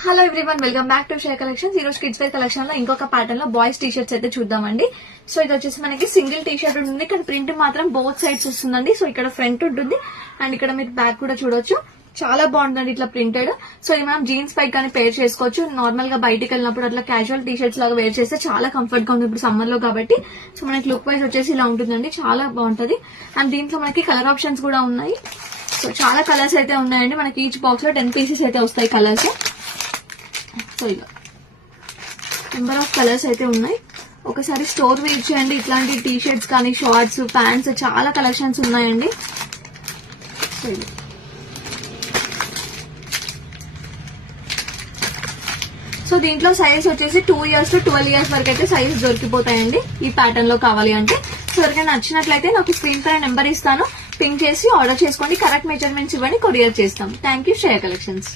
Hello everyone, welcome back to share collections. ఈ రోజు kids wear collection లో ఇంకొక ప్యాటర్న్ లో బాయ్స్ టీ షర్ట్స్ అయితే చూద్దామండి. సో ఇది వచ్చేసి మనకి సింగిల్ టీ షర్ట్ ఉంటుంది. ఇక్కడ ప్రింట్ మాత్రం బోత్ సైడ్స్ వస్తుందండి. సో ఇక్కడ ఫ్రంట్ ఉంటుంది అండ్ ఇక్కడ మీరు బ్యాక్ కూడా చూడొచ్చు. చాలా బాగుంటుంది ఇట్లా ప్రింటెడ్. సో ఇది మనం జీన్స్ పై కానీ పేర్ చేసుకోవచ్చు. నార్మల్ గా బయటికి వెళ్ళినప్పుడు అట్లా క్యాజువల్ టీ షర్ట్స్ లాగా వేర్ చేస్తే చాలా కంఫర్ట్ గా ఉంది ఇప్పుడు సమ్మర్ లో కాబట్టి. సో మనకి లుక్ వైజ్ వచ్చేసి ఇలా ఉంటుందండి, చాలా బాగుంటది. అండ్ దీంట్లో మనకి కలర్ ఆప్షన్స్ కూడా ఉన్నాయి. సో చాలా కలర్స్ అయితే ఉన్నాయండి. మనకి ఈచ్ బాక్స్ లో 10 పీసెస్ అయితే వస్తాయి కలర్స్. సో ఇలా నెంబర్ ఆఫ్ కలర్స్ అయితే ఉన్నాయి. ఒకసారి స్టోర్ విజిట్ చేయండి. ఇట్లాంటి టీ షర్ట్స్ కానీ షార్ట్స్, ప్యాంట్స్ చాలా కలెక్షన్స్ ఉన్నాయండి. సో దీంట్లో సైజ్ వచ్చేసి 2 years to 12 years వరకు అయితే సైజ్ దొరికిపోతాయండి ఈ ప్యాటర్న్ లో కావాలి అంటే. సో ఎవరికైనా నచ్చినట్లయితే నాకు స్క్రీన్ పైన నెంబర్ ఇస్తాను, పింక్ చేసి ఆర్డర్ చేసుకోండి. కరెక్ట్ మెజర్మెంట్స్ ఇవ్వండి, కొరియర్ చేస్తాం. Thank you share collections.